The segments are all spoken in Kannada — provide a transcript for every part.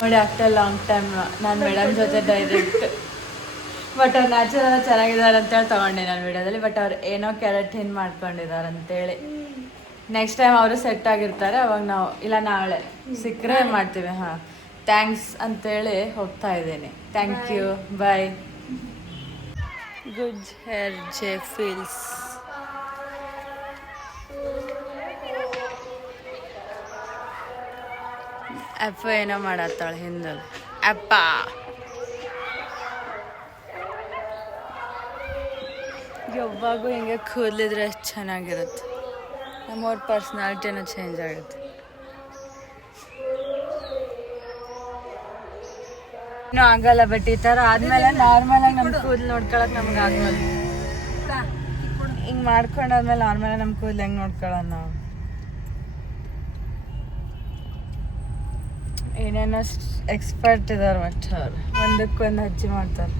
ನೋಡಿ ಆಫ್ಟರ್ ಲಾಂಗ್ ಟೈಮ್ ನಾನು ಮೇಡಮ್ ಜೊತೆ ಡೈರೆಕ್ಟ್ ಬಟ್ ಅವ್ರು ನ್ಯಾಚುರಲ್ ಚೆನ್ನಾಗಿದ್ದಾರೆ ಅಂತೇಳಿ ತೊಗೊಂಡೆ ನಾನು ವಿಡಿಯೋದಲ್ಲಿ. ಬಟ್ ಅವ್ರು ಏನೋ ಕೆರಾಟಿನ್ ಮಾಡ್ಕೊಂಡಿದ್ದಾರೆ ಅಂತೇಳಿ. ನೆಕ್ಸ್ಟ್ ಟೈಮ್ ಅವರು ಸೆಟ್ ಆಗಿರ್ತಾರೆ, ಅವಾಗ ನಾವು ಇಲ್ಲ ನಾಳೆ ಸಿಕ್ಕರೆ ಮಾಡ್ತೀವಿ. ಹಾಂ, ಥ್ಯಾಂಕ್ಸ್ ಅಂತೇಳಿ ಹೋಗ್ತಾ ಇದ್ದೀನಿ. Thank you, bye. Good hair ಜೆ ಫೀಲ್ಸ್. ಅಪ್ಪ ಏನೋ ಮಾಡತ್ತಾಳೆ ಹಿಂದಲ್ಲಿ. ಅಪ್ಪ ಯಾವಾಗೂ ಹಿಂಗೆ ಕೂದಲಿದ್ರೆ ಎಷ್ಟು ಚೆನ್ನಾಗಿರುತ್ತೆ. ನಮ್ಮವ್ರ ಪರ್ಸ್ನಾಲಿಟಿನೂ ಚೇಂಜ್ ಆಗುತ್ತೆ. ಇನ್ನೂ ಆಗಲ್ಲ, ಬಟ್ ಈ ಥರ ಆದಮೇಲೆ ನಾರ್ಮಲಾಗಿ ನಮ್ಮ ಕೂದಲು ನೋಡ್ಕೊಳಕ್ಕೆ ನಮ್ಗೆ ಆಗಲ್ಲ. ಹಿಂಗೆ ಮಾಡ್ಕೊಂಡಾದ್ಮೇಲೆ ನಾರ್ಮಲಾಗಿ ನಮ್ಮ ಕೂದಲು ಹೆಂಗೆ ನೋಡ್ಕೊಳ್ಳೋಣ ನಾವು? ಏನೇನೋ ಎಕ್ಸ್ಪರ್ಟ್ ಇದ್ದಾರೆ ಮತ್ತೆ ಅವ್ರು, ಒಂದಕ್ಕೊಂದು ಹಚ್ಚಿ ಮಾಡ್ತಾರೆ.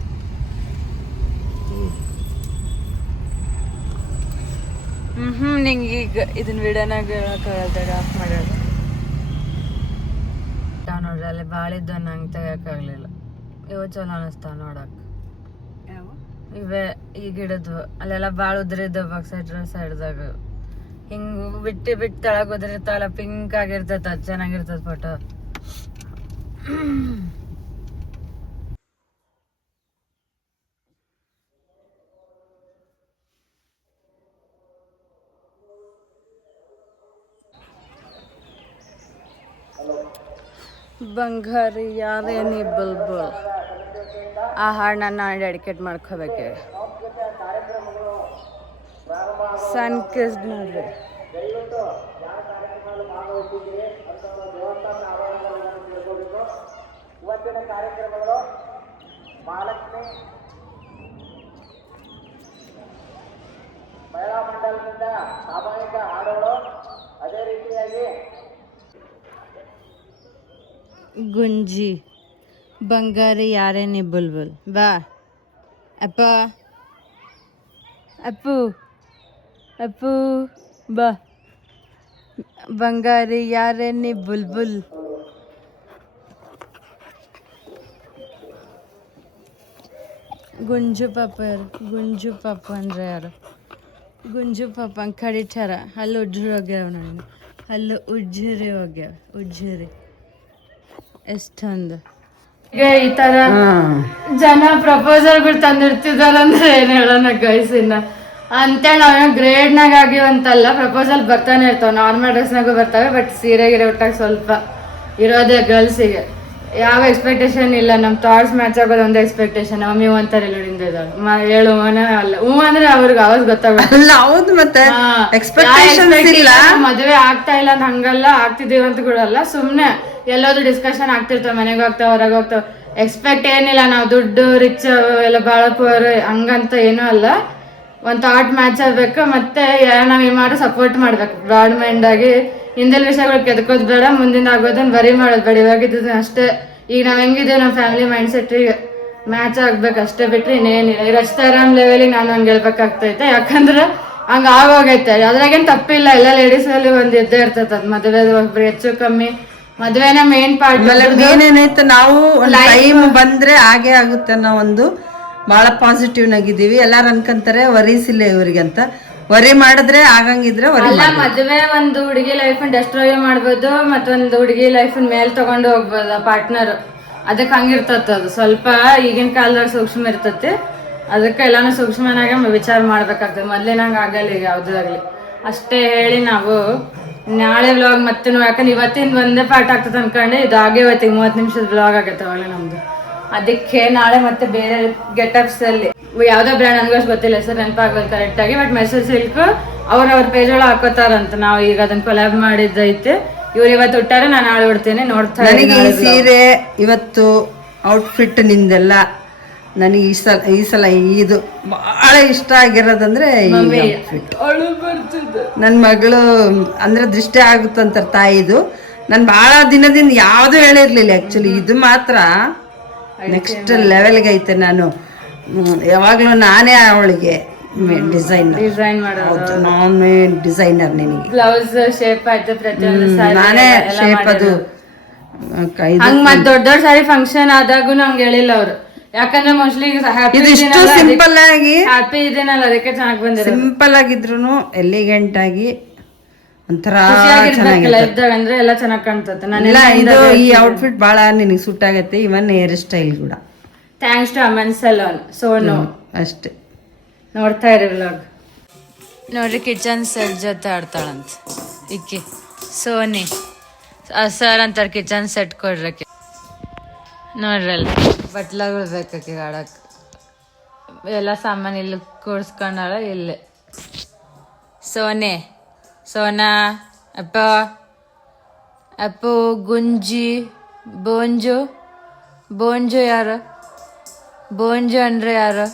ನಿಂಗೆ ಈಗ ಇದನ್ನ ವಿಡಿಯೋನಾಗ ಹೇಳೋಕ್ಕಾಗಲ್ದಾಗ ಆಫ್ ಮಾಡೋದು. ನೋಡ್ರಿ ಅಲ್ಲಿ ಭಾಳ ಇದ್ದ ನಂಗೆ ತೆಗಿಯೋಕ್ಕಾಗಲಿಲ್ಲ. ಇವ ಚಲೋ ಅನಿಸ್ತಾವ ನೋಡಕ್ಕೆ. ಇವೇ ಈ ಗಿಡದ್ವು ಅಲ್ಲೆಲ್ಲ ಭಾಳ ಉದ್ರಿದ್ದವು ಸೈಡ್ದಾಗ. ಹಿಂಗೆ ಬಿಟ್ಟು ಬಿಟ್ಟು ತೆಳಗೆ ಉದ್ರಿರ್ತಾವಲ್ಲ, ಪಿಂಕ್ ಆಗಿರ್ತೈತೆ, ಅದು ಚೆನ್ನಾಗಿರ್ತದೆ ಫೋಟೋ. ಬಂಗಾರಿ ಯಾರೇನಿ ಬುಲ್ಬುಲ್ ಆ ಹಾಡನ್ನ ನಾನು ಡೆಡಿಕೇಟ್ ಮಾಡ್ಕೋಬೇಕು. ಸನ್ ಕಿಸ್ ನೋಡ್ರಿ. ಇವತ್ತಿನ ಕಾರ್ಯಕ್ರಮಗಳು ಮಹಾಲಕ್ಷ್ಮಿ ಮಹಿಳಾ ಮಂಡಲದಿಂದ ಸಾಮೂಹಿಕ ಹಾಡುಗಳು, ಅದೇ ರೀತಿಯಾಗಿ ಗುಂಜಿ ಬಂಗಾರಿ ಯಾರೇನಿ ಬುಲ್ಬುಲ್. ಬಾ ಅಪ್ಪ, ಅಪ್ಪು ಅಪ್ಪು ಬಾ. ಬಂಗಾರಿ ಯಾರೇನಿ ಬುಲ್ಬುಲ್. ಗುಂಜು ಪಾಪ ಯಾರು? ಗುಂಜು ಪಾಪ ಅಂದರೆ ಯಾರು? ಗುಂಜು ಪಾಪ ಹಂಗೆ ಕಡಿತಾರ. ಅಲ್ಲಿ ಉಜ್ಜರಿ ಹೋಗ್ಯಾವ ನೋಡಿ, ಅಲ್ಲಿ ಉಜ್ಜರಿ ಹೋಗ್ಯಾವ. ಉಜ್ಜರಿ ಎಷ್ಟೊಂದು ಈಗ ಈ ಥರ ಜನ ಪ್ರಪೋಸಲ್ಗಳು ತಂದಿರ್ತಿದಾರಂದ್ರೆ ಏನು ಹೇಳೋಣ ಗೈಸ್. ಇನ್ನು ಅಂತೇಳಿ ನಾವು ಗ್ರೇಡ್ನಾಗ ಆಗಿವಂತಲ್ಲ, ಪ್ರಪೋಸಲ್ ಬರ್ತಾನೆ ಇರ್ತಾವೆ. ನಾರ್ಮಲ್ ಡ್ರೆಸ್ನಾಗೂ ಬರ್ತವೆ, ಬಟ್ ಸೀರೆ ಗಿರೆ ಉಟ್ಟಾಗ ಸ್ವಲ್ಪ ಇರೋದೇ ಗರ್ಲ್ಸಿಗೆ. ಯಾವ ಎಕ್ಸ್ಪೆಕ್ಟೇಷನ್ ಇಲ್ಲ, ನಮ್ಮ ಥಾಟ್ಸ್ ಮ್ಯಾಚ್ ಆಗೋದು ಒಂದೇ ಎಕ್ಸ್ಪೆಕ್ಟೇಷನ್. ಮಮ್ಮಿ ಒಂಥರ ಹೇಳಿಂದ ಇದ್ದಾವೆ ಹೇಳು ಅಲ್ಲ ಹ್ಞೂ ಅಂದ್ರೆ ಅವ್ರಿಗೆ ಅವಾಗ ಗೊತ್ತಾಗಲ್ಲ. ಹೌದು, ಮತ್ತೆ ಮದುವೆ ಆಗ್ತಾ ಇಲ್ಲ ಅಂತ ಹಂಗಲ್ಲ, ಆಗ್ತಿದೀವಿ ಅಂತ ಕೂಡ ಅಲ್ಲ. ಸುಮ್ಮನೆ ಎಲ್ಲಾದ್ರೂ ಡಿಸ್ಕಷನ್ ಆಗ್ತಿರ್ತಾವ, ಮನೆಗೆ ಹೋಗ್ತಾವ ಹೊರಗೆ ಹೋಗ್ತಾವ. ಎಕ್ಸ್ಪೆಕ್ಟ್ ಏನಿಲ್ಲ, ನಾವು ದುಡ್ಡು ರಿಚ್ ಎಲ್ಲ ಭಾಳ ಪೋರ್ ಹಂಗಂತ ಏನೂ ಅಲ್ಲ. ಒಂದು ಥಾಟ್ ಮ್ಯಾಚ್ ಆಗ್ಬೇಕು, ಮತ್ತೆ ನಾವ್ ಏನ್ ಮಾಡೋ ಸಪೋರ್ಟ್ ಮಾಡ್ಬೇಕು. ಬ್ರಾಡ್ ಮೈಂಡ್ ಆಗಿ ಹಿಂದಿನ ವಿಷಯಗಳು ಕೆದಕೋದ್ ಬೇಡ, ಮುಂದಿನ ಆಗೋದನ್ನ ಬರಿ ಮಾಡೋದು ಬೇಡ. ಇವಾಗಿದ್ದು ಅಷ್ಟೇ. ಈಗ ನಾವ್ ಹೆಂಗಿದ್ದೇವೆ ನಮ್ಮ ಫ್ಯಾಮಿಲಿ ಮೈಂಡ್ ಸೆಟ್ಗೆ ಮ್ಯಾಚ್ ಆಗ್ಬೇಕು ಅಷ್ಟೇ, ಬಿಟ್ರೆ ಇನ್ನೇನಿಲ್ಲ. ಈ ರಚಿತಾರಾಮ್ ಲೆವೆಲಿಗೆ ನಾನು ಹಂಗೆ ಹೇಳ್ಬೇಕಾಗ್ತೈತೆ, ಯಾಕಂದ್ರೆ ಹಂಗ ಆಗೋಗೈತೆ. ಅದ್ರಾಗೇನ್ ತಪ್ಪಿಲ್ಲ, ಎಲ್ಲ ಲೇಡೀಸ್ ಅಲ್ಲಿ ಒಂದ್ ಇದ್ದೇ ಇರ್ತೈತೆ. ಅದ್ ಮದುವೆ ಒಬ್ರು ಹೆಚ್ಚು ಕಮ್ಮಿ, ಮದ್ವೆನ ಮೇನ್ ಪಾರ್ಟ್. ಏನೇನೈತೆ ನಾವು ಟೈಮ್ ಬಂದ್ರೆ ಹಾಗೆ ಆಗುತ್ತೆ ಅನ್ನೋ ಒಂದು ಬಹಳ ಪಾಸಿಟಿವ್ ನಾಗಿದ್ದೀವಿ. ಎಲ್ಲಾರು ಅನ್ಕೊಂತಾರೆ ವರೀಸ್ ಇಲ್ಲ ಇವ್ರಿಗೆ ಅಂತ. ವರಿ ಮಾಡಿದ್ರೆ ಆಗಂಗಿದ್ರೆ ಅಲ್ಲ, ಮದ್ವೆ ಒಂದು ಹುಡುಗಿ ಲೈಫ್ ಡೆಸ್ಟ್ರಾಯ್ ಮಾಡ್ಬೋದು, ಮತ್ತೊಂದು ಹುಡುಗಿ ಲೈಫ್ ಮೇಲ್ ತಗೊಂಡು ಹೋಗ್ಬೋದು ಪಾರ್ಟ್ನರ್. ಅದಕ್ಕೆ ಹಂಗಿರ್ತತ್. ಅದು ಸ್ವಲ್ಪ ಈಗಿನ ಕಾಲದಾಗ ಸೂಕ್ಷ್ಮ ಇರ್ತತಿ. ಅದಕ್ಕೆ ಎಲ್ಲಾನು ಸೂಕ್ಷ್ಮನಾಗ ವಿಚಾರ ಮಾಡ್ಬೇಕಾಗ್ತದೆ. ಮೊದ್ಲಿನಂಗೆ ಆಗಲ್ಲ ಈಗ ಯಾವುದಾಗ್ಲಿ. ಅಷ್ಟೇ ಹೇಳಿ ನಾವು ನಾಳೆ ವ್ಲಾಗ್ ಮತ್ತೆ ಯಾಕಂದ್ರೆ ಇವತ್ತಿನ ಒಂದೇ ಪಾರ್ಟ್ ಆಗ್ತದೆ ಅನ್ಕೊಂಡೆ. ಇದು ಆಗೇ ಇವತ್ತಿಗೆ 30 ನಿಮಿಷದ ವ್ಲಾಗ್ ಆಗತ್ತೆ ಅವಾಗ ನಮ್ದು. ಅದಕ್ಕೆ ನಾಳೆ ಮತ್ತೆ ಬೇರೆ ಗೆಟಪ್ಸ್ ಅಲ್ಲಿ ಯಾವ್ದೋ ಬ್ರ್ಯಾಂಡ್ ನನ್ಗೂ ಅಷ್ಟು ಗೊತ್ತಿಲ್ಲ ಸರ್, ನೆನಪಾಗಲ್ಲ ಕರೆಕ್ಟ್ ಆಗಿ. ಬಟ್ ಮೆಸೇಜ್ ಸಿಲ್ಕ್ ಅವ್ರ ಪೇಜ್ ಒಳಗೆ ಹಾಕೋತಾರಂತ. ನಾವು ಈಗ ಅದನ್ನ ಕೊಲಾಬ್ ಮಾಡಿದ್ದೈತೆ. ಇವ್ರು ಇವತ್ತು ಉಟ್ಟಾರೆ, ನಾನು ನಾಳೆ ಉಡ್ತೀನಿ. ನೋಡ್ತಾ ಈ ಸೀರೆ ಇವತ್ತು ಔಟ್ಫಿಟ್ ನಿಂದೆಲ್ಲ ನನಗೆ ಈ ಸಲ ಇದು ಬಹಳ ಇಷ್ಟ ಆಗಿರೋದಂದ್ರೆ ನನ್ನ ಮಗಳು ಅಂದ್ರೆ ದೃಷ್ಟಿ ಆಗುತ್ತಂತ ತಾಯಿದು. ನಾನು ಬಹಳ ದಿನದಿಂದ ಯಾವುದು ಹೇಳಿರ್ಲಿಲ್ಲ ಆಕ್ಚುಲಿ. ಇದು ಮಾತ್ರ ನೆಕ್ಸ್ಟ್ ಲೆವೆಲ್ಗೆ ಐತೆ. ನಾನು ಯಾವಾಗ್ಲೂ ನಾನೇ ಅವಳಿಗೆ ಡಿಸೈನ್ ಮಾಡೋದು, ನಾನೇ ಡಿಸೈನರ್. ನಿನಗೆ ಬ್ಲೌಸ್ ಶೇಪ್ ಆಯ್ತು, ಪ್ರತಿಯೊಂದು ನಾನೇ ಶೇಪ್ ಅದು ಹಂಗ್ ಮತ್ ದೊಡ್ಡ ದೊಡ್ಡ ಸಾರಿ ಫಂಕ್ಷನ್ ಆದಾಗೂ ಹಂಗ ಹೇಳಿಲ್ಲ ಅವ್ರು, ಯಾಕಂದ್ರೆ ಮೋಸ್ಟ್ಲಿ ಇದಿಷ್ಟು ಸಿಂಪಲ್ ಆಗಿ ಹ್ಯಾಪಿ ಇದೇನಲ್ಲ ಅದಕ್ಕೆ ಚೆನ್ನಾಗಿ ಬಂದಿರೋದು. ಸಿಂಪಲ್ ಆಗಿದ್ರು ಎಲಿಗೆಂಟ್ ಆಗಿ ಒಂಥರ ಲೈಫ್ದಾಗ ಅಂದ್ರೆ ಎಲ್ಲ ಚೆನ್ನಾಗಿ ಕಾಣ್ತದೆ. ಇಲ್ಲ ಇದು ಈ ಔಟ್ಫಿಟ್ ಭಾಳ ನಿನಗೆ ಸೂಟ್ ಆಗತ್ತೆ, ಇವನ್ ಹೇರ್ ಸ್ಟೈಲ್ ಕೂಡ. Thanks to Aman salon Sonu. ಅಷ್ಟೇ, ನೋಡ್ತಾ ಇರಿ ವ್ಲಾಗ್. ನೋಡ್ರಿ ಕಿಚನ್ ಸೆಟ್ ಜೊತೆ ಆಡ್ತಾಳಂತ ಇಕ್ಕಿ ಸೋನಿ. ಸರ್ ಅಂತಾರೆ ಕಿಚನ್ ಸೆಟ್ ಕೊಡ್ರಕ್ಕೆ. ನೋಡ್ರಿ ಅಲ್ಲಿ ಬಟ್ಲಾಗಳು ಬೇಕಕ್ಕೆ ಆಡಕ್ಕೆ, ಎಲ್ಲ ಸಾಮಾನು ಇಲ್ಲಿ ಕೂಡ್ಸ್ಕೊಂಡಾಳ. ಇಲ್ಲೇ ಸೋನಾ ಅಪ್ಪ ಅಪ್ಪು ಗುಂಜಿ ಬೋಂಜು ಯಾರು? ಬೋಂಜು ಅಂದ್ರೆ ಯಾರು?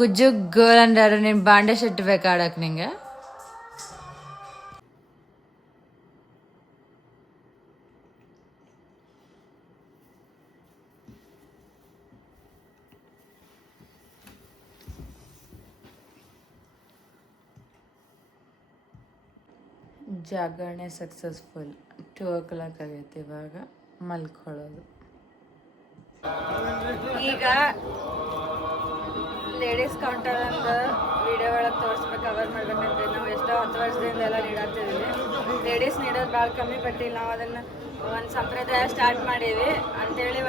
ಗುಜ್ಜು ಗರ್ಲ್ ಅಂದ್ರೆ ಯಾರು? ನೀನು ಬಾಂಡೆ ಶೆಟ್ ಬೇಕು ಆಡಕ್ಕೆ ನಿಂಗೆ? ಜಾಗರಣೆ ಸಕ್ಸಸ್ಫುಲ್. 2 o'clock ಆಗೈತೆ, ಇವಾಗ ಮಲ್ಕೊಳ್ಳೋದು. ಈಗ ಲೇಡೀಸ್ ಕೌಂಟರ್ ಅಂತ ವಿಡಿಯೋ ಒಳಗೆ ತೋರಿಸ್ಬೇಕು, ಕವರ್ ಮಾಡ್ಬೇಕಂತ ನಾವು ಎಷ್ಟೋ 10 ವರ್ಷದಿಂದ ಎಲ್ಲ ನೀಡಾತಿದ್ದೀವಿ. ಲೇಡೀಸ್ ನೀಡೋದು ಭಾಳ ಕಮ್ಮಿ, ಬಟ್ ಇಲ್ಲಿ ನಾವು ಅದನ್ನು ಒಂದು ಸಂಪ್ರದಾಯ ಸ್ಟಾರ್ಟ್ ಮಾಡೀವಿ ಅಂತೇಳಿ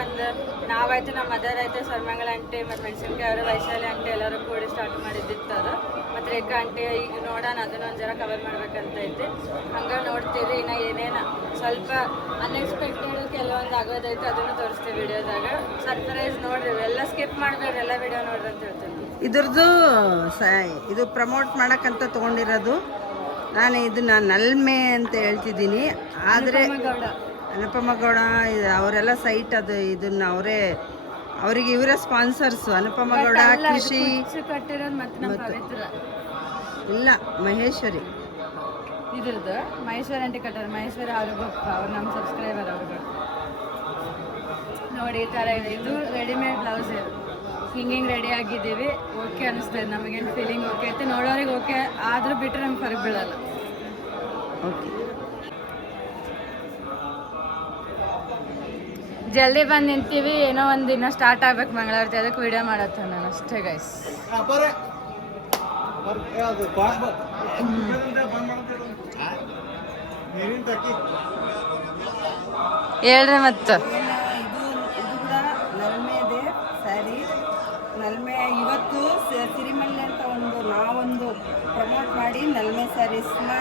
ನಾವಾಯ್ತು, ನಮ್ಮ ಮದರ್ ಆಯ್ತು, ಸರ್ಮಂಗಳ ಆಂಟಿ ಮತ್ತು ಮೆಣಸಿನ್ಕಾಯಿ ಅವರು, ವೈಶಾಲಿ ಆಂಟಿ ಎಲ್ಲರೂ ಕೂಡಿ ಸ್ಟಾರ್ಟ್ ಮಾಡಿದ್ದಿತ್ತು ಅದು. ಮತ್ತು ರೇಖಾ ಆಂಟಿ ಈಗ ನೋಡೋಣ ಅದನ್ನೊಂದು ಜರ ಕವರ್ ಮಾಡ್ಬೇಕಂತ ಐತಿ. ಹಂಗೆ ನೋಡ್ತೀವಿ. ಇನ್ನು ಏನೇನು ಸ್ವಲ್ಪ ಅನ್ಎಕ್ಸ್ಪೆಕ್ಟೆಡ್ ಕೆಲವೊಂದು ಆಗೋದೈತೆ, ಅದನ್ನು ತೋರಿಸ್ತೀವಿ ವಿಡಿಯೋದಾಗ. ಸರ್ಪ್ರೈಸ್ ನೋಡ್ರಿ, ಎಲ್ಲ ಸ್ಕಿಪ್ ಮಾಡ್ಬೇಡ್ರಿ, ಎಲ್ಲ ವಿಡಿಯೋ ನೋಡ್ರಿ ಅಂತ ಹೇಳ್ತೀನಿ. ಇದ್ರದ್ದು ಇದು ಪ್ರಮೋಟ್ ಮಾಡೋಕ್ಕಂತ ತೊಗೊಂಡಿರೋದು. ನಾನು ಇದನ್ನ ನಲ್ಮೆ ಅಂತ ಹೇಳ್ತಿದ್ದೀನಿ, ಆದರೆ ಅನುಪಮ ಗೌಡ ಅವರೆಲ್ಲ ಸೈಟ್ ಅದು, ಇದನ್ನ ಅವರಿಗೆ ಇವರ ಸ್ಪಾನ್ಸರ್ಸು. ಅನುಪಮ ಗೌಡ ಕೃಷಿ ಇಲ್ಲ ಮಹೇಶ್ವರಿ, ಇದ್ರದ್ದು ಮಹೇಶ್ವರಿ ಆಂಟಿ ಕಟ್ಟಾರ. ಮಹೇಶ್ವರಿ ಅವ್ರಿಗೂ ಅವ್ರು ನಮ್ಮ ಸಬ್ಸ್ಕ್ರೈಬರ್. ಅವ್ರಿಗೆ ನೋಡಿ ಈ ಥರ ಇದೆ. ಇದು ರೆಡಿಮೇಡ್ ಬ್ಲೌಸ್. ಇದು ಹಿಂಗೆ ರೆಡಿ ಆಗಿದ್ದೀವಿ. ಓಕೆ ಅನಿಸ್ತದೆ, ನಮಗೇನು ಫೀಲಿಂಗ್ ಓಕೆ ಐತೆ, ನೋಡೋರಿಗೆ ಓಕೆ ಆದರೂ ಬಿಟ್ಟರೆ ನಮ್ಗೆ ಫರಕ್ ಬೀಳಲ್ಲ. ಓಕೆ, ಜಲ್ದಿ ಬಂದು ನಿಂತೀವಿ. ಏನೋ ಒಂದು ದಿನ ಸ್ಟಾರ್ಟ್ ಆಗ್ಬೇಕು ಮಂಗಳಾರತಿ, ಅದಕ್ಕೆ ವಿಡಿಯೋ ಮಾಡತ್ತ ನಾನು ಅಷ್ಟೇ ಗೈಸ್. ಹೇಳ್ರಿ ಮತ್ತು ಇದು ಕೂಡ ನಲ್ಮೆದೆ ಸ್ಯಾರಿ. ನಲ್ಮೆ ಇವತ್ತು ಸಿರಿಮಲ್ಲೆ ಅಂತ ನಾವೊಂದು ಪ್ರಮೋಟ್ ಮಾಡಿ ನಲ್ಮೆ ಸ್ಯಾರೀಸ್ನ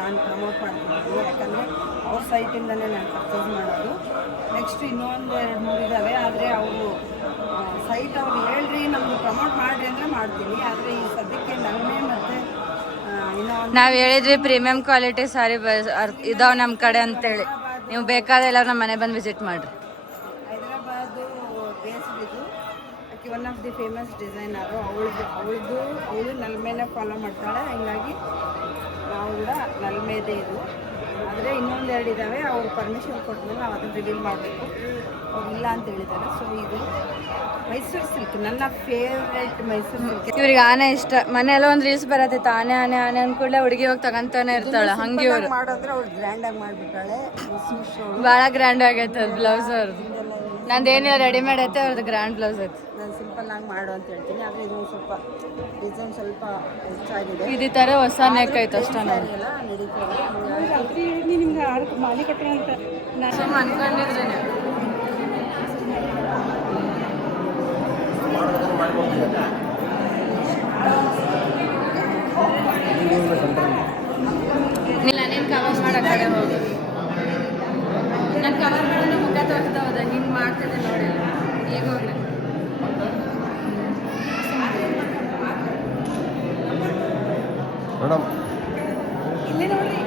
ನಾನು ಪ್ರಮೋಟ್ ಮಾಡ್ತಿದ್ದೀನಿ, ಯಾಕಂದರೆ ಅವ್ರ ಸೈಟಿಂದನೇ ನಾನು ಪರ್ಚೇಸ್ ಮಾಡೋದು. ನೆಕ್ಸ್ಟ್ ಇನ್ನೊಂದು 2-3 ಇದ್ದಾವೆ, ಆದರೆ ಅವರು ಸೈಟ್ ಅವ್ರು ಹೇಳ್ರಿ ನಮ್ಮದು ಪ್ರಮೋಟ್ ಮಾಡಿರಿ ಅಂದರೆ ಮಾಡ್ತೀನಿ. ಆದರೆ ಈ ಸದ್ಯಕ್ಕೆ ನಲ್ಮೆ ಮತ್ತು ನಾವು ಹೇಳಿದ್ವಿ ಪ್ರೀಮಿಯಂ ಕ್ವಾಲಿಟಿ ಸಾರಿ ಇದಾವೆ ನಮ್ಮ ಕಡೆ ಅಂತೇಳಿ. ನೀವು ಬೇಕಾದ್ರೆ ಎಲ್ಲ ನಮ್ಮ ಮನೆ ಬಂದು ವಿಸಿಟ್ ಮಾಡಿರಿ. ಹೈದರಾಬಾದು ಬೇಸ್ಡ್ ಇದು. ಆಕೆ one of the famous designer. ಅವಳು ನಲ್ಮೇನೆ ಫಾಲೋ ಮಾಡ್ತಾಳೆ, ಹೀಗಾಗಿ ನಾವು ಕೂಡ ನಲ್ಮೇದೆ ಇದು. ಆದರೆ ಇನ್ನೊಂದು 2 ಇದ್ದಾವೆ, ಅವ್ರು ಪರ್ಮಿಷನ್ ಕೊಟ್ಟಮೇಲೆ ನಾವು ಅದನ್ನು ರಿವೀಲ್ ಮಾಡಬೇಕು. ಅವ್ರು ಇಲ್ಲ ಅಂತ ಹೇಳಿದ್ದಾರೆ. ಸೊ ಇದು ಮೈಸೂರು ಸಿಲ್ಕ್, ನನ್ನ ಫೇವ್ರೆಟ್ ಮೈಸೂರು ಸಿಲ್ಕ್. ಇವ್ರಿಗೆ ಆನೆ ಇಷ್ಟ. ಮನೆಯಲ್ಲ ಒಂದು ರೀಲ್ಸ್ ಬರತ್ತೈತೆ, ಆನೆ ಆನೆ ಆನೆ ಅಂದ್ಕೂಡಲೇ ಹುಡುಗಿ ಹೋಗಿ ತಗೊಂತಾನೆ ಇರ್ತಾಳೆ. ಹಂಗೆ ಇವ್ರು ಮಾಡೋದ್ರೆ ಅವ್ಳು ಗ್ರ್ಯಾಂಡಾಗಿ ಮಾಡಿಬಿಟ್ಟಾಳೆ. ಭಾಳ ಗ್ರ್ಯಾಂಡ್ ಆಗೈತೆ ಅದು ಬ್ಲೌಸ್ ಅವ್ರದ್ದು. ನಂದೇನಿಲ್ಲ ರೆಡಿಮೇಡ್ ಐತೆ, ಅವ್ರದ್ದು ಗ್ರ್ಯಾಂಡ್ ಬ್ಲೌಸ್ ಐತೆ. ನಾನು ಸಿಂಪಲ್ಲಾಗಿ ಮಾಡು ಅಂತ ಹೇಳ್ತೀನಿ, ಆದರೆ ಇದು ಸ್ವಲ್ಪ ಡಿಸೈನ್ ಸ್ವಲ್ಪ ಹೆಚ್ಚಾಗಿದೆ. ಇದೇ ಥರ ಹೊಸ ನೆಕ್ ಐತೆ ಅಷ್ಟೇ. ನಾವು ನಿಮ್ಗೆ ಮಾಲಿ ಕೊಟ್ಟರೆ ಅಂತ ನಾನು ಅನ್ಕೊಂಡಿದ್ರೇನೆ. ಇಲ್ಲ ನೀನು ಕವರ್ ಮಾಡೋ ಕಡೆ ಹೋಗಿ. ನಾನು ಕವರ್ ಮಾಡೋದು ಮುಖ ತೋರಿಸ್ತಾ ಹೋದ, ಹಿಂಗೆ ಮಾಡ್ತಿದ್ದೆ ನೋಡಿ. ಈಗ ಹೋಗ್ಲಿ ಮೇಡಮ್, ಇಲ್ಲಿ ನೋಡ್ರಿ.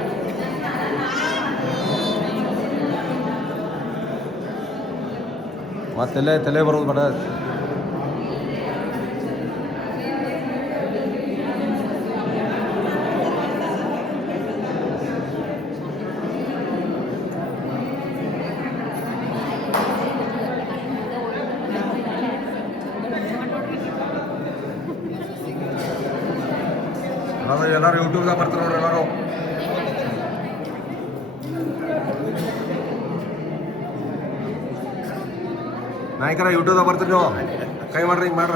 ಮತ್ತೆ ತಲೆ ಬರೋದು ಬೇಡ. ಎಲ್ಲರೂ ಯೂಟ್ಯೂಬ್ದಾಗ ಬರ್ತಾರೆ ನೋಡ್ರಿ ಎಲ್ಲರೂ. ನಾಯಕರ ಯೂಟ್ಯೂಬ್ದಾಗ ಬರ್ತೀರಿ ನೀವು ಕೈ ಮಾಡ್ರಿ ಹಿಂಗೆ ಮಾಡ್ರ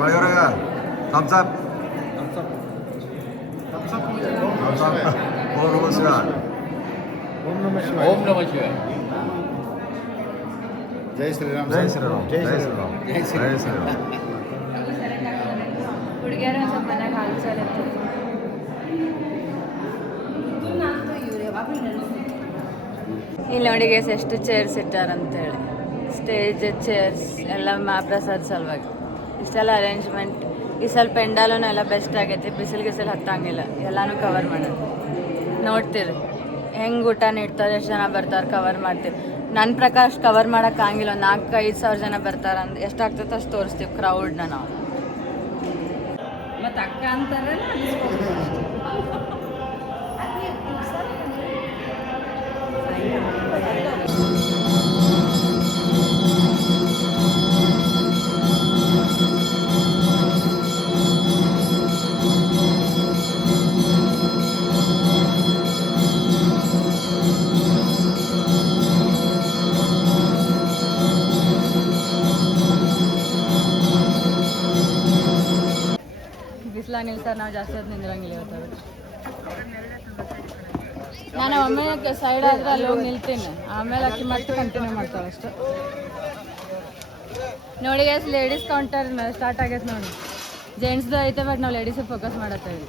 ಮಳೆಯವ್ರಾಗ ಥಮ್ಸ್ ಅಪ್ ಓಂ ನಮಃ ಶಿವಾಯ ಓಂ ನಮಃ ಶಿವಾಯ. ಜೈ ಶ್ರೀರಾಮ್ ಜೈ ಶ್ರೀರಾಮ್ ಜೈ ಶ್ರೀರಾಮ್ ಜೈ ಶ್ರೀರಾಮ್. ಹುಡುಗಿಯರ ಸ್ವಲ್ಪ ಮನೆಗೆ ಹಾಲ್ಚಾಲ್ ಇಲ್ಲಿ ನೋಡಿ ಗೈಸ್ ಎಷ್ಟು ಚೇರ್ಸ್ ಇಟ್ಟಾರಂತೇಳಿ, ಸ್ಟೇಜ್ ಚೇರ್ಸ್ ಎಲ್ಲ ಮಹಾಪ್ರಸಾದ್ ಸಲುವಾಗಿ ಇಷ್ಟೆಲ್ಲ ಅರೇಂಜ್ಮೆಂಟ್. ಈ ಸ್ವಲ್ಪ ಪೆಂಡಾಲೂ ಎಲ್ಲ ಬೆಸ್ಟ್ ಆಗೈತಿ, ಬಿಸಿಲು ಹತ್ತಂಗಿಲ್ಲ, ಎಲ್ಲನೂ ಕವರ್ ಮಾಡೋದು. ನೋಡ್ತೀರಿ ಹೆಂಗೆ ಊಟ ನೀಡ್ತಾರೆ, ಎಷ್ಟು ಜನ ಬರ್ತಾರೆ, ಕವರ್ ಮಾಡ್ತೀವಿ. ನನ್ನ ಪ್ರಕಾರ ಅಷ್ಟು ಕವರ್ ಮಾಡೋಕ್ಕಾಗಿಲ್ಲ, 4-5 ಸಾವಿರ ಜನ ಬರ್ತಾರೆ ಅಂದ್ರೆ ಎಷ್ಟಾಗ್ತೈತೆ ಅಷ್ಟು ತೋರಿಸ್ತೀವಿ ಕ್ರೌಡ್ನ ನಾವು. ಮತ್ತು ಅಕ್ಕ ಅಂತಾರೆ ಬಿಸಿಲಾಗ ನಿಲ್ತಾರೆ, ನಾವು ಜಾಸ್ತಿ ಹೊತ್ತು ನಿಂದಿರಂಗಿಲ್ಲ ಇವತ್ತು. ನಾನು ಒಮ್ಮೆ ಸೈಡ್ ಆದರೆ ಅಲ್ಲಿ ಹೋಗಿ ನಿಲ್ತೀನಿ, ಆಮೇಲೆ ಅಕ್ಕಿ ಮತ್ತೆ ಕಂಟಿನ್ಯೂ ಮಾಡ್ತಾಳೆ ಅಷ್ಟು. ನೋಡಿ ಗೈಸ್ ಲೇಡೀಸ್ ಕೌಂಟರ್ ಸ್ಟಾರ್ಟ್ ಆಗೈತೆ ನೋಡಿ. ಜೆಂಟ್ಸ್ದು ಐತೆ ಬಟ್ ನಾವು ಲೇಡೀಸಿಗೆ ಫೋಕಸ್ ಮಾಡತ್ತೇವೆ.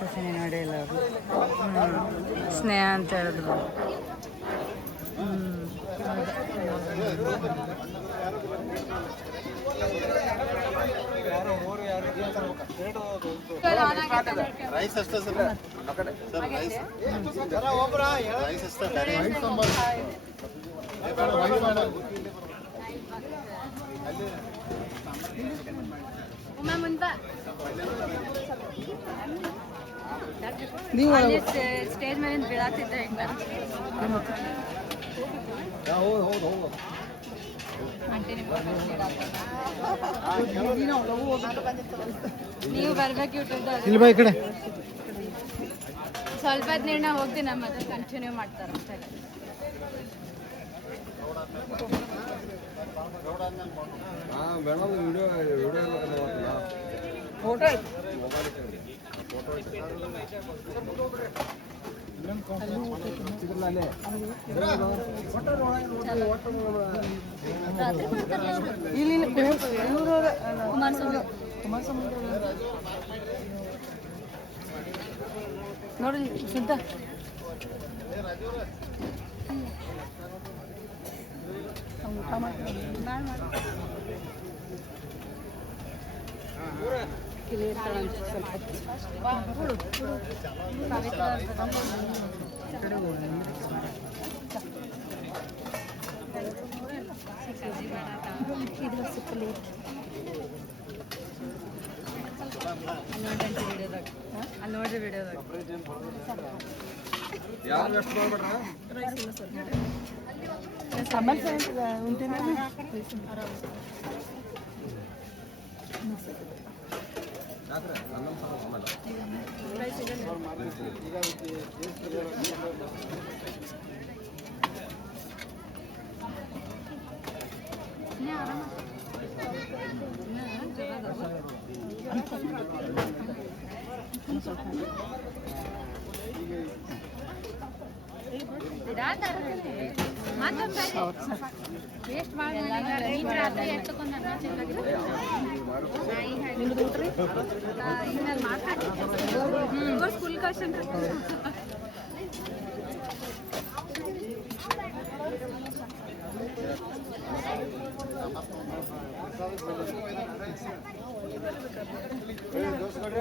ಸಸಿನೇ ನೋಡಿ ಇಲ್ಲ ಸ್ನೇಹ ಅಂತ ಹೇಳಿದ್ರು. ರೈಸ್ ಅಷ್ಟೇ ಸರ್, ರೈಸ್ ಅಷ್ಟೇ ಬೇರೆ ಸ್ಟೇಜ್ ಮೇಲೆ ಬೀಳಾತಿದ್ದೆ ಈಗ ನೀವು ಬರ್ಬೇಕು ಯೂಟ್ಯೂಬ್ದಾಗ. ಈ ಕಡೆ ಸ್ವಲ್ಪ ಹೊತ್ತು ನೀರು ನಾವು ಹೋಗ್ತೀನಿ, ನಮ್ಮ ಮತ್ತೆ ಕಂಟಿನ್ಯೂ ಮಾಡ್ತಾರೆ ಅಷ್ಟೇ. ಮೇಡಮ್ ವಿಡಿಯೋ ಫೋಟೋ ನೋಡಿ ಶುದ್ಧ ನೋಡ್ರಿ ವಿಡಿಯೋದಾಗ ಯಾರು ಎಷ್ಟು ಮಾಡ್ಬೇಡ್ರ ವೇಸ್ಟ್ ಮಾಡಿ ಸ್ಕೂಲ್ ಕಳ್ಸನ್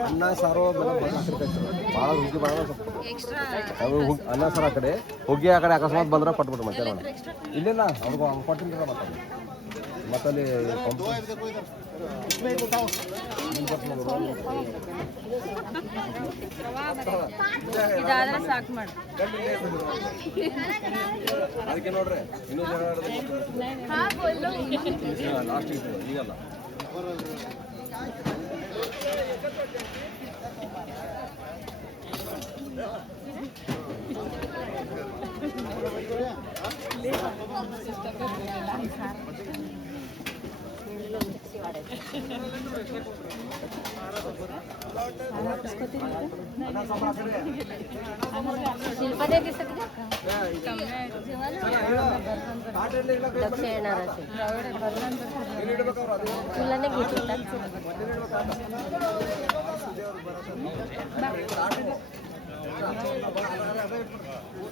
ಅನ್ನ ಸಾರು ಭಾಳ ಹುಗ್ಗಿ ಭಾಳ ಅನ್ನ ಸಾರು ಆ ಕಡೆ ಹುಗ್ಗಿ ಆ ಕಡೆ ಅಕಸ್ಮಾತ್ ಬಂದ್ರೆ ಪಟ್ಬಿಟ್ರು ಮತ್ತೆ ಇಲ್ಲಿಲ್ಲ ಅವ್ರಿಗೆ ಹಂಗೆ ಕೊಟ್ಟಿಲ್ಲ ಮತ್ತಲ್ಲಿ ಇದಾದ್ರೆ ಸಾಕು ಮಾಡಿ ಅದಕ್ಕೆ ನೋಡ್ರಿ ಇನ್ನೂ ಲಾಸ್ಟ್ ಈಗಲ್ಲ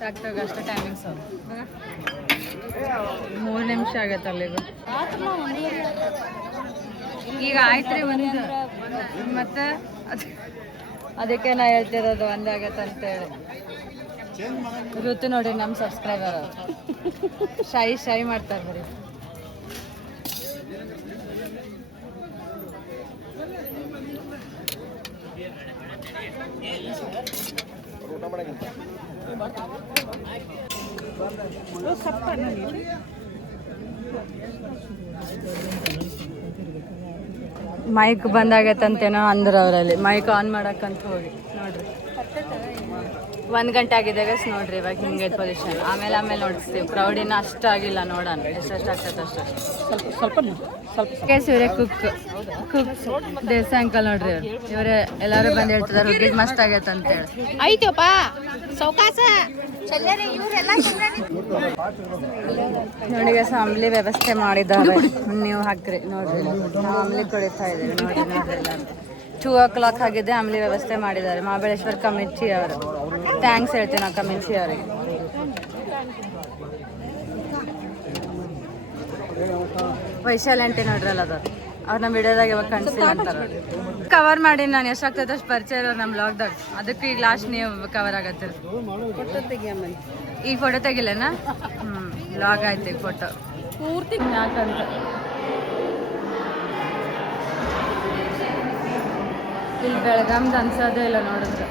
ಸಾಕ್ತಾಗ ಅಷ್ಟೇ ಟೈಮಿಂಗ್ಸ್ 3 ನಿಮಿಷ ಆಗತ್ತಲ್ಲ ಈಗ ಆಯ್ತು ರೀ ಒಂದು ಮತ್ತೆ ಅದಕ್ಕೆ ನಾ ಹೇಳ್ತಿರೋದು ಒಂದಾಗತ್ತೆ ಅಂತೇಳಿ. ಋತು ನೋಡಿ ನಮ್ಮ ಸಬ್ಸ್ಕ್ರೈಬರ್ ಶೈ ಮಾಡ್ತಾರೆ ಬರೀ. ಮೈಕ್ ಬಂದಾಗತ್ತಂತೇನೋ ಅಂದ್ರ ಅವರಲ್ಲಿ ಮೈಕ್ ಆನ್ ಮಾಡಕ್ಕಂತ ಹೋಗಿ ನೋಡ್ರಿ 1 ಗಂಟೆ ಆಗಿದಾಗ ನೋಡ್ರಿ ಇವಾಗ ಹಿಂಗೆ ಪೊಸಿಷನ್. ಆಮೇಲೆ ನೋಡಿಸ್ತೀವಿ. ಕ್ರೌಡ್ ಇನ್ನೂ ಅಷ್ಟು ಆಗಿಲ್ಲ, ನೋಡೋಣ ಎಷ್ಟು ಆಗ್ತದೆ ಅಷ್ಟು. ಸ್ವಲ್ಪ ಇವರೇ ಕುಕ್ ದೇಸಾಯಿ ಅಂಕಲ್ ನೋಡ್ರಿ ಇವರೇ ಎಲ್ಲರೂ ಬಂದು ಹೇಳ್ತಿದ್ದಾರೆ ಹುಗ್ಗಿಗೆ ಮಸ್ತ್ ಆಗೈತೆ ಅಂತೇಳಿ. ಐತಪ್ಪ ಸೌಕಾಸ ನೋಡಿ ಆಮ್ಲಿ ವ್ಯವಸ್ಥೆ ಮಾಡಿದ್ದಾರೆ. ನೀವು ಹಾಕ್ರಿ ನೋಡ್ರಿ, ನಾವು ಆಮ್ಲಿ ಕುಡಿತಾ ಇದ್ದೀವಿ ನೋಡ್ರಿ ಎಲ್ಲ 2 o'clock ಆಗಿದೆ. ಆಮ್ಲಿ ವ್ಯವಸ್ಥೆ ಮಾಡಿದ್ದಾರೆ ಮಹಾಬಳೇಶ್ವರ ಕಮಿಟಿ ಅವರು. ಥ್ಯಾಂಕ್ಸ್ ಹೇಳ್ತೀನಿ ನಾವು ಕಮಿಟಿ ಅವರಿಗೆ. ವೈಶಾಲಿ ಆಂಟಿ ನೋಡ್ರಲ್ಲ ಅದು ಅವ್ರು ನಮ್ಮ ವಿಡಿಯೋದಾಗ ಇವಾಗ ಕಾಣಿಸಿಲ್ಲ ಅಂತಾರೆ. ಕವರ್ ಮಾಡಿ ನಾನು ಎಷ್ಟಾಗ್ತೈತೆ ಅಷ್ಟು ಪರಿಚಯ ಇರೋರು ನಮ್ಮ ಬ್ಲಾಗ್ದಾಗ. ಅದಕ್ಕೆ ಈಗ ಲಾಸ್ಟ್ ನೀವು ಕವರ್ ಆಗತ್ತೀರ. ಈಗ ಫೋಟೋ ತೆಗಿಲೇನಾ? ಬ್ಲಾಗ್ ಆಯ್ತು ಈಗ ಫೋಟೋ ಪೂರ್ತಿ ಯಾಕಂತ. ಇಲ್ಲಿ ಬೆಳಗಾಮ್ದು ಅನ್ಸೋದೇ ಇಲ್ಲ ನೋಡಿದ್ರೆ.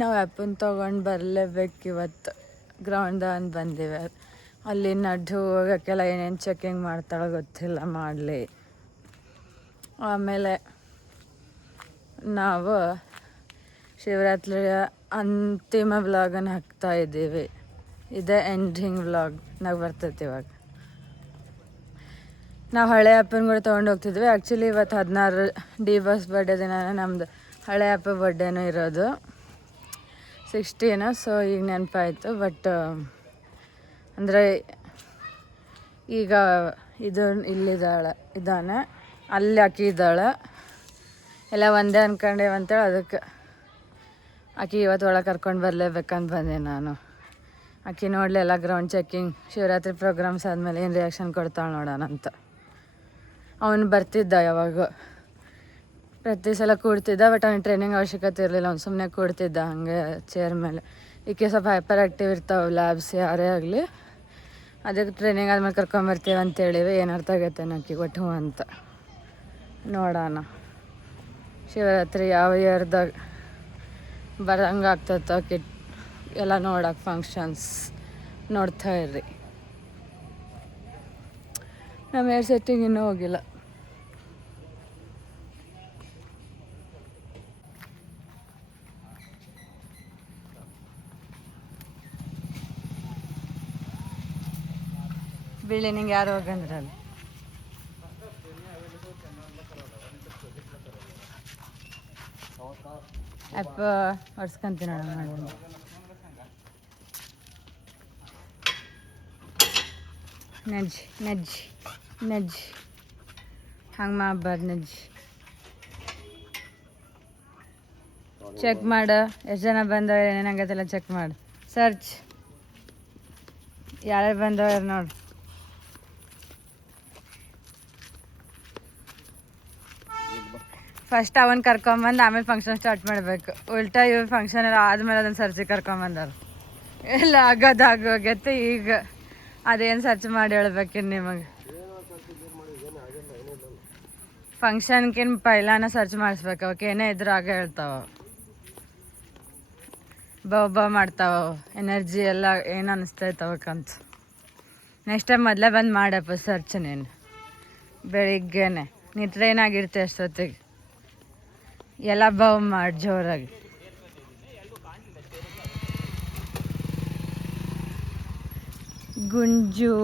ನಾವು ಆ್ಯಪನ್ ತೊಗೊಂಡು ಬರಲೇಬೇಕು ಇವತ್ತು. ಗ್ರೌಂಡ್ ಬಂದಿವೆ. ಅಲ್ಲಿ ನಡ್ಡು ಹೋಗೋಕ್ಕೆಲ್ಲ ಏನೇನು ಚೆಕಿಂಗ್ ಮಾಡ್ತಾಳೆ ಗೊತ್ತಿಲ್ಲ, ಮಾಡಲಿ. ಆಮೇಲೆ ನಾವು ಶಿವರಾತ್ರಿಯ ಅಂತಿಮ ವ್ಲಾಗನ್ನು ಹಾಕ್ತಾಯಿದ್ದೀವಿ. ಇದೇ ಎಂಡಿಂಗ್ ವ್ಲಾಗ್ ನಾವು ಬರ್ತೈತಿ ಇವಾಗ. ನಾವು ಹಳೆ ಆ್ಯಪನ್ ಕೂಡ ತೊಗೊಂಡು ಹೋಗ್ತಿದ್ವಿ. ಆ್ಯಕ್ಚುಲಿ ಇವತ್ತು 16 ಡಿ-ಬಾಸ್ ಬರ್ಡೇ ದಿನ ನಮ್ಮದು ಹಳೆ ಆ್ಯಪ್ ಬರ್ಡೇನೂ ಇರೋದು 16. ಸೊ ಈಗ ನೆನಪಾಯಿತು. ಬಟ್ ಅಂದರೆ ಈಗ ಇದು ಇದ್ದಾನೆ, ಅಲ್ಲಿ ಆಕಿ ಇದ್ದಾಳೆ, ಎಲ್ಲ ಒಂದೇ ಅಂದ್ಕೊಂಡೇವಂತೇಳಿ ಅದಕ್ಕೆ ಆಕಿ ಇವತ್ತು ಒಳಗೆ ಕರ್ಕೊಂಡು ಬರಲೇಬೇಕಂತ ಬಂದೆ ನಾನು. ಆಕಿ ನೋಡಲಿ ಎಲ್ಲ ಗ್ರೌಂಡ್ ಚೆಕಿಂಗ್ ಶಿವರಾತ್ರಿ ಪ್ರೋಗ್ರಾಮ್ಸ್ ಆದಮೇಲೆ ಏನು ರಿಯಾಕ್ಷನ್ ಕೊಡ್ತಾಳೆ ನೋಡೋಣ ಅಂತ. ಅವನು ಬರ್ತಿದ್ದ ಯಾವಾಗ ಪ್ರತಿ ಸಲ ಕೂಡ್ತಿದ್ದ. ಬಟ್ ಅವ್ನಿಗೆ ಟ್ರೈನಿಂಗ್ ಅವಶ್ಯಕತೆ ಇರಲಿಲ್ಲ, ಅವ್ನು ಸುಮ್ಮನೆ ಕೂಡ್ತಿದ್ದ ಹಾಗೆ ಚೇರ್ ಮೇಲೆ. ಈಕೆ ಸ್ವಲ್ಪ ಹೈಪರ್ ಆ್ಯಕ್ಟಿವ್ ಇರ್ತಾವೆ ಲ್ಯಾಬ್ಸ್ ಯಾರೇ ಆಗಲಿ. ಅದಕ್ಕೆ ಟ್ರೈನಿಂಗ್ ಆದ್ಮೇಲೆ ಕರ್ಕೊಂಬರ್ತೀವಿ ಅಂತೇಳಿವಿ. ಏನು ಅರ್ಥ ಆಗೈತೆ ನನಗೆ ಒಟ್ಟು ಅಂತ. ನೋಡೋಣ ಶಿವರಾತ್ರಿ ಯಾವ ಇಯರ್ದಾಗ ಬರಂಗೆ ಆಗ್ತೈತೋ ಎಲ್ಲ ನೋಡೋಕೆ ಫಂಕ್ಷನ್ಸ್ ನೋಡ್ತಾ ಇರ್ರಿ. ನಮ್ಮ ಏರ್ ಸೆಟ್ಟಿಂಗ್ ಇನ್ನೂ ಹೋಗಿಲ್ಲ. ಬಿಳಿ ನಿಂಗೆ ಯಾರು ಹೋಗಂದ್ರಲ್ಲ. ಅಪ್ಪ ಹೊಡ್ಸ್ಕೊಂತೀನಿ ನೋಡ ಮಾಡಿ. ನಜ್ಜಿ ಹಂಗೆ ಮಾಡಬಾರ್ದು. ನಜ್ಜಿ ಚೆಕ್ ಮಾಡು, ಎಷ್ಟು ಜನ ಬಂದವ್ರು ಏನೇನಾಗತ್ತೆಲ್ಲ ಚೆಕ್ ಮಾಡು. ಸರ್ಚ್ ಯಾರ್ಯಾರು ಬಂದವ್ರು ನೋಡು. ಫಸ್ಟ್ ಅವನ್ ಕರ್ಕೊಂಬಂದು ಆಮೇಲೆ ಫಂಕ್ಷನ್ ಸ್ಟಾರ್ಟ್ ಮಾಡಬೇಕು. ಉಲ್ಟಾ ಇವ್ ಫಂಕ್ಷನ್ ಎಲ್ಲ ಆದ್ಮೇಲೆ ಅದನ್ನ ಸರ್ಚಿಗೆ ಕರ್ಕೊಂಬಂದಾರ. ಎಲ್ಲ ಆಗೋಗತ್ತೆ. ಈಗ ಅದೇನು ಸರ್ಚ್ ಮಾಡಿ ಹೇಳ್ಬೇಕಿನ್ ನಿಮಗೆ. ಫಂಕ್ಷನ್ಕಿನ್ ಪೈಲಾನ ಸರ್ಚ್ ಮಾಡಿಸ್ಬೇಕು. ಅವಕ್ಕೆ ಏನೇ ಇದ್ರೂ ಆಗ ಹೇಳ್ತಾವ. ಬಾ ಮಾಡ್ತಾವ. ಎನರ್ಜಿ ಎಲ್ಲ ಏನು ಅನಿಸ್ತೈತೆ ಅವಕ್ಕಂತ. ನೆಕ್ಸ್ಟ್ ಟೈಮ್ ಮೊದಲೇ ಬಂದು ಮಾಡಪ್ಪ ಸರ್ಚ್. ನೀನು ಬೆಳಿಗ್ಗೆನೆ ನೀ ಟ್ರೈನ್ ಆಗಿರ್ತೆ ಅಷ್ಟೊತ್ತಿಗೆ ಎಲ್ಲ ಬಾವು ಮಾಡಿ ಜೋರಾಗಿ. ಗುಂಜು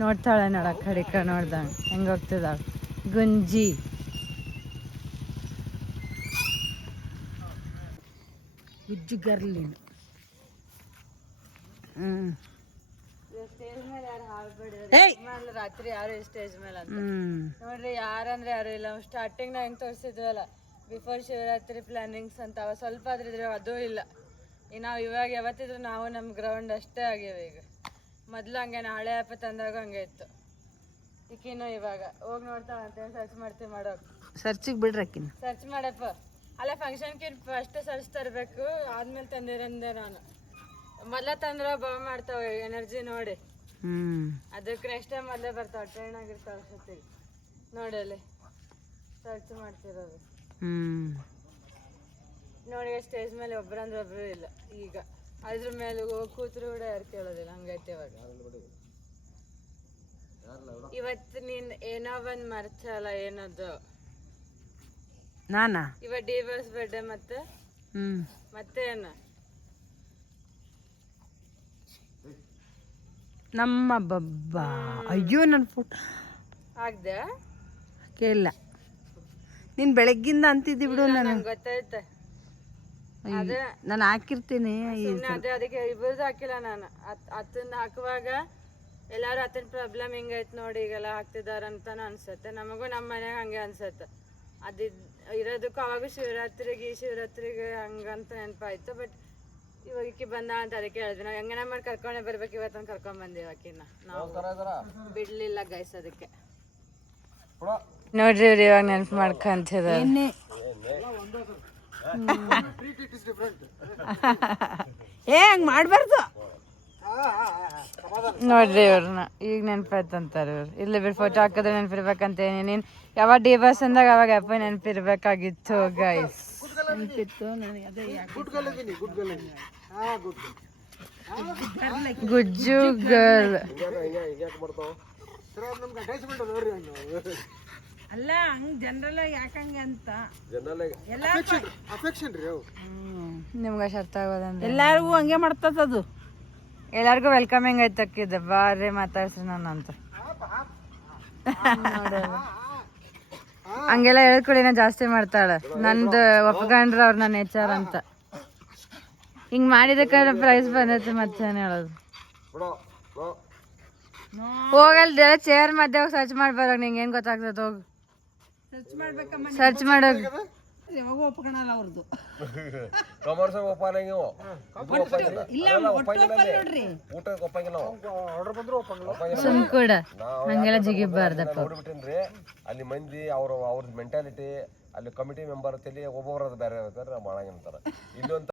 ನೋಡ್ತಾಳೆ ನೋಡ ಕಡಿಕ ನೋಡ್ದಂಗೆ ಹೆಂಗೆ ಹೋಗ್ತಿದ್ದಾಳ ಗುಂಜಿ. ಗುಜ್ಜು ಗರ್ಲಿನ. ಸ್ಟೇಜ್ ಮೇಲೆ ಯಾರು ಹಾಡ್ಬೇಡಿ ರಾತ್ರಿ ಯಾರು ಸ್ಟೇಜ್ ಮೇಲೆ ಅಂತ ನೋಡ್ರಿ. ಯಾರಂದ್ರೆ ಯಾರು ಇಲ್ಲ. ಸ್ಟಾರ್ಟಿಂಗ್ ನಾವು ಹೆಂಗೆ ತೋರಿಸಿದ್ವಲ್ಲ ಬಿಫೋರ್ ಶಿವರಾತ್ರಿ ಪ್ಲಾನಿಂಗ್ಸ್ ಅಂತ ಅವ ಸ್ವಲ್ಪ ಆದ್ರಿದ್ರೆ ಅದೂ ಇಲ್ಲ. ನಾವು ಇವಾಗ ಯಾವತ್ತಿದ್ರು ನಾವು ನಮ್ಮ ಗ್ರೌಂಡ್ ಅಷ್ಟೇ ಆಗ್ಯಾವ. ಈಗ ಮೊದಲು ಹಂಗೆ ಹಳೆ ಆ್ಯಪ್ ತಂದಾಗ ಹಂಗೆ ಇತ್ತು. ಈಕಿನ್ನು ಇವಾಗ ಹೋಗಿ ನೋಡ್ತಾಳೆ ಅಂತ ಸರ್ಚ್ ಮಾಡ್ತೀವಿ ಮಾಡೋಕೆ. ಸರ್ಚಿಗೆ ಬಿಡ್ರಕ್ಕಿನ ಸರ್ಚ್ ಮಾಡಪ್ಪ. ಅಲ್ಲ ಫಂಕ್ಷನ್ಗೆ ಫಸ್ಟ್ ಸರ್ಚ್ ತರಬೇಕು. ಆದ್ಮೇಲೆ ತಂದಿರಂದೆ ನಾನು. ಮೊದಲ ತಂದ್ರೆ ಬಾವು ಮಾಡ್ತಾವೆ ಎನರ್ಜಿ ನೋಡಿ. ಅದಕ್ಕೆ ನೆಕ್ಸ್ಟ್ ಟೈಮ್ ಮೊದಲೇ ಬರ್ತಾವೆ. ಟ್ರೈನ್ ಆಗಿರ್ತಾವೆ ಅಷ್ಟೊತ್ತಿಗೆ ನೋಡಿ ಅಲ್ಲಿ ಸರ್ಚ್ ಮಾಡ್ತಿರೋದು ನೋಡಿ. ಸ್ಟೇಜ್ ಮೇಲೆ ಒಬ್ಬರಂದ್ರೆ ಒಬ್ಬರು ಇಲ್ಲ. ಈಗ ಅದ್ರ ಮೇಲೆ ಹೋಗಿ ಕೂತ್ರು ಕೂಡ ಯಾರು ಕೇಳೋದಿಲ್ಲ. ಹಂಗೈತೆ ಇವಾಗ. ಇವತ್ತು ನೀನ್ ಏನೋ ಬಂದ್ ಮರ್ಚಲ್ಲ. ಏನದು ನಾನಾ ಇವತ್ತು ಡಿವೋರ್ಸ್ ಬರ್ಡೇ ಮತ್ತೆ ಏನ ನಮ್ಮ ಬಬ್ಬ. ಅಯ್ಯೋ ನನ್ನ ಫೋಟೋ ಆಗ್ದೆ ಕೇಳಿಲ್ಲ. ನೀನು ಬೆಳಗ್ಗಿಂದ ಅಂತಿದ್ದಿ ಬಿಡು. ನಂಗೆ ಗೊತ್ತೈತೆ. ಅದೇ ನಾನು ಹಾಕಿರ್ತೀನಿ. ಅದಕ್ಕೆ ಇಬ್ಬರದು ಹಾಕಿಲ್ಲ ನಾನು. ಅತ್ತನ್ನ ಹಾಕುವಾಗ ಎಲ್ಲಾರು ಅತ್ತನ ಪ್ರಾಬ್ಲಮ್ ಹಿಂಗೈತೆ ನೋಡಿ ಈಗೆಲ್ಲ ಹಾಕ್ತಿದಾರ ಅಂತಾನು ಅನ್ಸತ್ತೆ. ನಮಗೂ ನಮ್ಮ ಮನೆಯಾಗ ಹಂಗೆ ಅನ್ಸತ್ತೆ. ಇರೋದಕ್ಕೂ ಅವಾಗ ಶಿವರಾತ್ರಿಗೆ ಹಂಗಂತ ನೆನಪಾಯ್ತು. ಬಟ್ ಇವಾಗ ಈಕಿ ಬಂದ ಅಂತ ಅದಕ್ಕೆ ಹೇಳಿದ್ವಿ. ನಾವು ಹೆಂಗನ ಮಾಡಿ ಕರ್ಕೊಂಡೇ ಬರ್ಬೇಕು. ಇವತ್ತೊಂದು ಕರ್ಕೊಂಡ್ ಬಂದೀವಿ ಆಕಿನ. ನಾವು ಬಿಡ್ಲಿಲ್ಲ ಗೈಸ್. ಅದಕ್ಕೆ ನೋಡ್ರಿ ಇವ್ರು ಇವಾಗ ನೆನಪು ಮಾಡ್ಕೊಂತಿದ್ದಾರೆ. ಹಂಗೆ ಮಾಡಬಾರ್ದು ನೋಡ್ರಿ ಇವ್ರನ್ನ. ಈಗ ನೆನಪಾಯ್ತಂತಾರೆ ಇವ್ರು. ಇಲ್ಲಿ ಬಿಟ್ಟು ಫೋಟೋ ಹಾಕಿದ್ರೆ ನೆನಪಿರ್ಬೇಕಂತ ನೀನು ಯಾವಾಗ ಡಿವೋರ್ಸ್ ಅಂದಾಗ ಅವಾಗ ಅಪ್ಪ ನೆನಪಿರ್ಬೇಕಾಗಿತ್ತು ಗೈಸ್. ಗುಜ್ಜು ಗರ್ಲ್ ಅಲ್ಲ ಹಂಗೆ ಜನರಲ್ ಯಾಕಂಗೆ ಅಂತ ನಿಮ್ಗೆ ಅಷ್ಟು ಅರ್ಥ ಆಗೋದಂದ್ರೆ ಎಲ್ಲಾರಿಗೂ ಹಂಗೆ ಮಾಡ್ತದದು. ಎಲ್ಲಾರ್ಗು ವೆಲ್ಕಮಿಂಗ್ ಐತಕ್ಕಿದ್ದೆ. ಬಾರಿ ಮಾತಾಡ್ಸ್ರಿ ನಾನು ಅಂತ ಹಂಗೆಲ್ಲ ಹೇಳ್ಕೊಳಿನ ಜಾಸ್ತಿ ಮಾಡ್ತಾಳೆ. ನಂದು ಒಪ್ಕೊಂಡ್ರ ಅವ್ರ ನನ್ನ ನೇಚರ್ ಅಂತ. ಹಿಂಗ್ ಮಾಡಿದಕ್ಕೆ ಪ್ರೈಸ್ ಬಂದೈತಿ. ಮತ್ತೇನು ಹೇಳೋದು. ಹೋಗಲ್ದೆ ಚೇರ್ ಮಧ್ಯೆ ಹೋಗಿ ಸರ್ಚ್ ಮಾಡ್ಬಾರ. ನಿಂಗೆ ಏನು ಗೊತ್ತಾಗ್ತದೆ. ಹೋಗಿ ಸರ್ಚ್ ಮಾಡೋದು. ಯಾವಾಗ ಒಪ್ಕೊಳಲ್ಲ ಅವ್ರದ್ದು. ಸುಮ್ ಕೂಡ ಹಂಗೆಲ್ಲ ಜಿಗಿಬಾರ್ದಪ್ಪ. ಅಲ್ಲಿ ಮಂದಿ ಅವ್ರ ಮೆಂಟಾಲಿಟಿ ಅಲ್ಲಿ ಕಮಿಟಿ ಮೆಂಬರ್ ಒಬ್ಬೊಬ್ಬರ ಬೇರೆ ಮಾಡಂಗಿರ್ತಾರ. ಇಲ್ಲೊಂದು